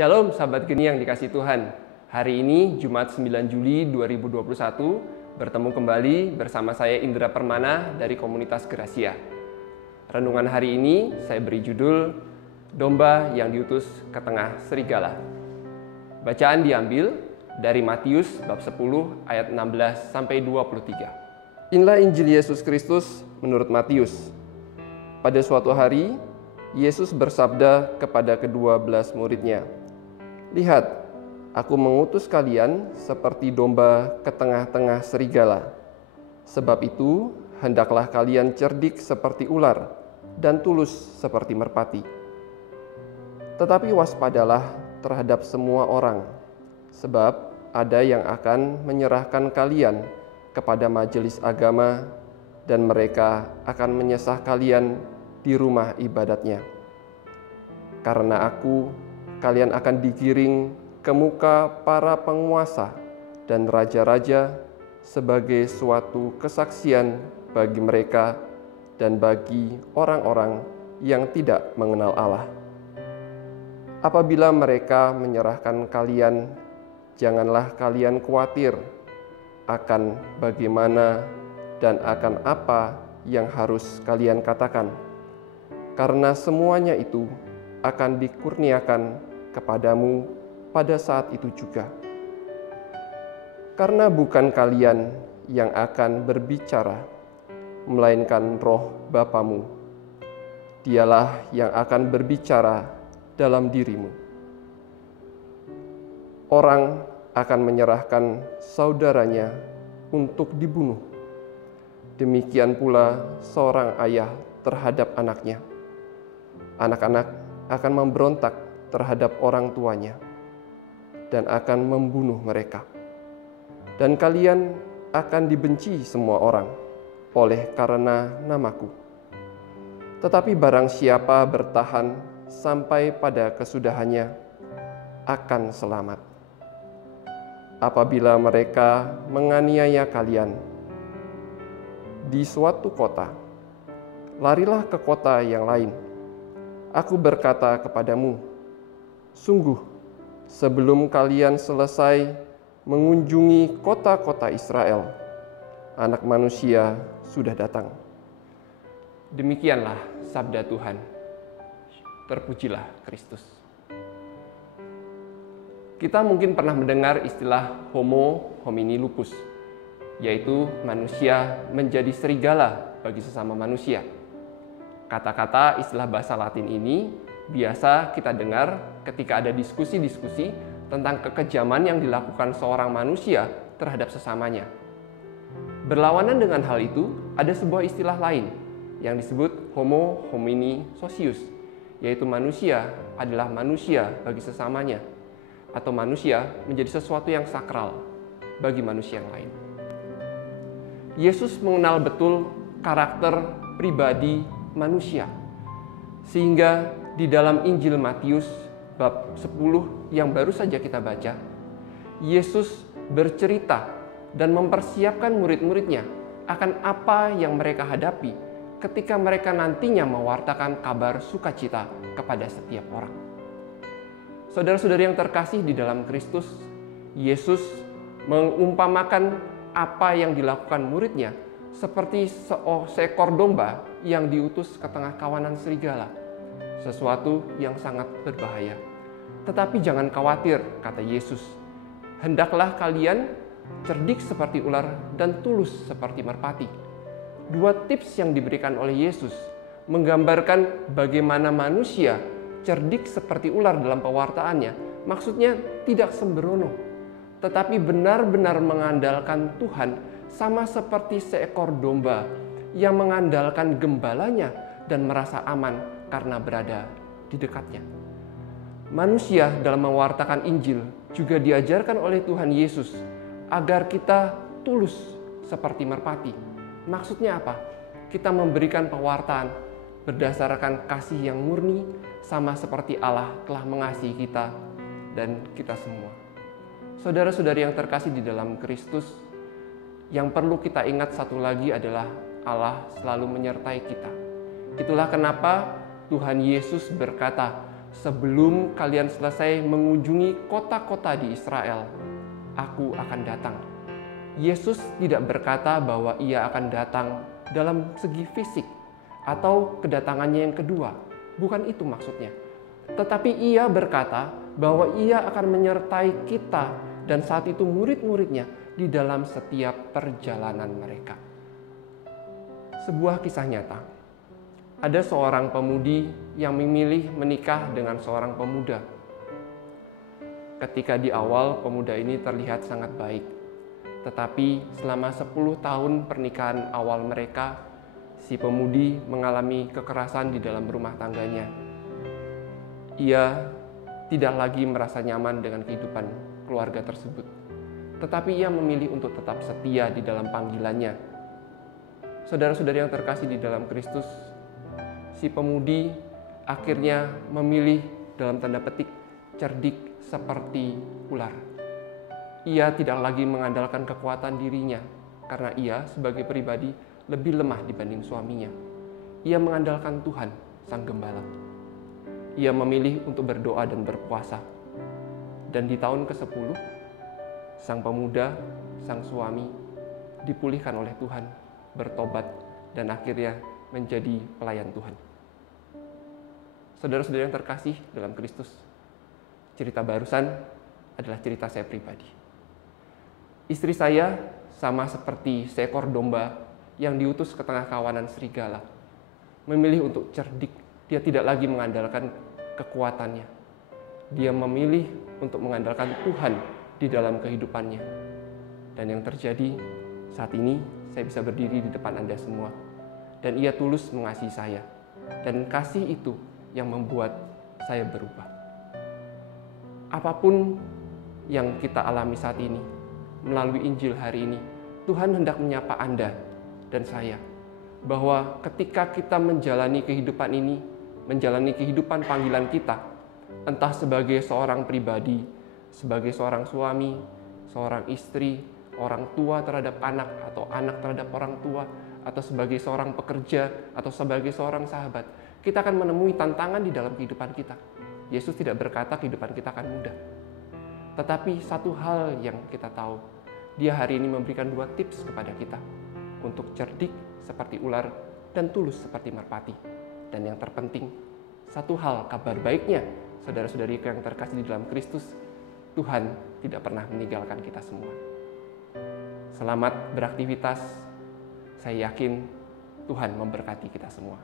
Shalom sahabat geni yang dikasih Tuhan. Hari ini Jumat 9 Juli 2021 bertemu kembali bersama saya Indra Permana dari komunitas Gracia. Renungan hari ini saya beri judul Domba yang diutus ke tengah serigala. Bacaan diambil dari Matius bab 10 ayat 16 sampai 23. Inilah Injil Yesus Kristus menurut Matius. Pada suatu hari Yesus bersabda kepada ke-12 murid-Nya, "Lihat, aku mengutus kalian seperti domba ke tengah-tengah serigala. Sebab itu, hendaklah kalian cerdik seperti ular dan tulus seperti merpati. Tetapi waspadalah terhadap semua orang, sebab ada yang akan menyerahkan kalian kepada majelis agama, dan mereka akan menyesah kalian di rumah ibadatnya. Karena aku, kalian akan digiring ke muka para penguasa dan raja-raja sebagai suatu kesaksian bagi mereka dan bagi orang-orang yang tidak mengenal Allah. Apabila mereka menyerahkan kalian, janganlah kalian khawatir akan bagaimana dan akan apa yang harus kalian katakan, karena semuanya itu akan dikurniakan kepadamu pada saat itu juga. Karena bukan kalian yang akan berbicara, melainkan Roh Bapamu. Dialah yang akan berbicara dalam dirimu. Orang akan menyerahkan saudaranya untuk dibunuh. Demikian pula seorang ayah terhadap anaknya. Anak-anak akan memberontak terhadap orang tuanya dan akan membunuh mereka. Dan kalian akan dibenci semua orang oleh karena namaku. Tetapi barang siapa bertahan sampai pada kesudahannya akan selamat. Apabila mereka menganiaya kalian di suatu kota, larilah ke kota yang lain. Aku berkata kepadamu, sungguh, sebelum kalian selesai mengunjungi kota-kota Israel, Anak Manusia sudah datang." Demikianlah sabda Tuhan. Terpujilah Kristus. Kita mungkin pernah mendengar istilah Homo homini lupus, yaitu manusia menjadi serigala bagi sesama manusia. Kata-kata istilah bahasa Latin ini biasa kita dengar ketika ada diskusi-diskusi tentang kekejaman yang dilakukan seorang manusia terhadap sesamanya. Berlawanan dengan hal itu, ada sebuah istilah lain yang disebut Homo homini socius, yaitu manusia adalah manusia bagi sesamanya, atau manusia menjadi sesuatu yang sakral bagi manusia yang lain. Yesus mengenal betul karakter pribadi manusia, sehingga di dalam Injil Matius bab 10 yang baru saja kita baca, Yesus bercerita dan mempersiapkan murid-muridnya akan apa yang mereka hadapi ketika mereka nantinya mewartakan kabar sukacita kepada setiap orang. Saudara-saudari yang terkasih di dalam Kristus, Yesus mengumpamakan apa yang dilakukan muridnya seperti seekor domba yang diutus ke tengah kawanan serigala, sesuatu yang sangat berbahaya. Tetapi jangan khawatir, kata Yesus, hendaklah kalian cerdik seperti ular dan tulus seperti merpati. Dua tips yang diberikan oleh Yesus menggambarkan bagaimana manusia cerdik seperti ular dalam pewartaannya. Maksudnya tidak sembrono, tetapi benar-benar mengandalkan Tuhan, sama seperti seekor domba yang mengandalkan gembalanya dan merasa aman karena berada di dekatnya. Manusia dalam mewartakan Injil juga diajarkan oleh Tuhan Yesus agar kita tulus seperti merpati. Maksudnya apa? Kita memberikan pewartaan berdasarkan kasih yang murni, sama seperti Allah telah mengasihi kita dan kita semua. Saudara-saudari yang terkasih di dalam Kristus, yang perlu kita ingat satu lagi adalah Allah selalu menyertai kita. Itulah kenapa Tuhan Yesus berkata sebelum kalian selesai mengunjungi kota-kota di Israel, aku akan datang. Yesus tidak berkata bahwa ia akan datang dalam segi fisik atau kedatangannya yang kedua. Bukan itu maksudnya. Tetapi ia berkata bahwa ia akan menyertai kita dan saat itu murid-muridnya di dalam setiap perjalanan mereka. Sebuah kisah nyata. Ada seorang pemudi yang memilih menikah dengan seorang pemuda. Ketika di awal pemuda ini terlihat sangat baik. Tetapi selama 10 tahun pernikahan awal mereka, si pemudi mengalami kekerasan di dalam rumah tangganya. Ia tidak lagi merasa nyaman dengan kehidupan keluarga tersebut. Tetapi ia memilih untuk tetap setia di dalam panggilannya. Saudara-saudari yang terkasih di dalam Kristus, si pemudi akhirnya memilih dalam tanda petik cerdik seperti ular. Ia tidak lagi mengandalkan kekuatan dirinya karena ia sebagai pribadi lebih lemah dibanding suaminya. Ia mengandalkan Tuhan, Sang Gembala. Ia memilih untuk berdoa dan berpuasa. Dan di tahun ke-10, sang pemuda, sang suami dipulihkan oleh Tuhan, bertobat dan akhirnya menjadi pelayan Tuhan. Saudara-saudara yang terkasih dalam Kristus, cerita barusan adalah cerita saya pribadi. Istri saya sama seperti seekor domba yang diutus ke tengah kawanan serigala. Memilih untuk cerdik, dia tidak lagi mengandalkan kekuatannya. Dia memilih untuk mengandalkan Tuhan di dalam kehidupannya. Dan yang terjadi saat ini, saya bisa berdiri di depan Anda semua. Dan ia tulus mengasihi saya. Dan kasih itu yang membuat saya berubah. Apapun yang kita alami saat ini, melalui Injil hari ini, Tuhan hendak menyapa Anda dan saya, bahwa ketika kita menjalani kehidupan ini, menjalani kehidupan panggilan kita, entah sebagai seorang pribadi, sebagai seorang suami, seorang istri, orang tua terhadap anak, atau anak terhadap orang tua, atau sebagai seorang pekerja, atau sebagai seorang sahabat, kita akan menemui tantangan di dalam kehidupan kita. Yesus tidak berkata kehidupan kita akan mudah. Tetapi satu hal yang kita tahu, dia hari ini memberikan 2 tips kepada kita untuk cerdik seperti ular dan tulus seperti merpati. Dan yang terpenting, satu hal kabar baiknya, saudara-saudari yang terkasih di dalam Kristus, Tuhan tidak pernah meninggalkan kita semua. Selamat beraktivitas. Saya yakin Tuhan memberkati kita semua.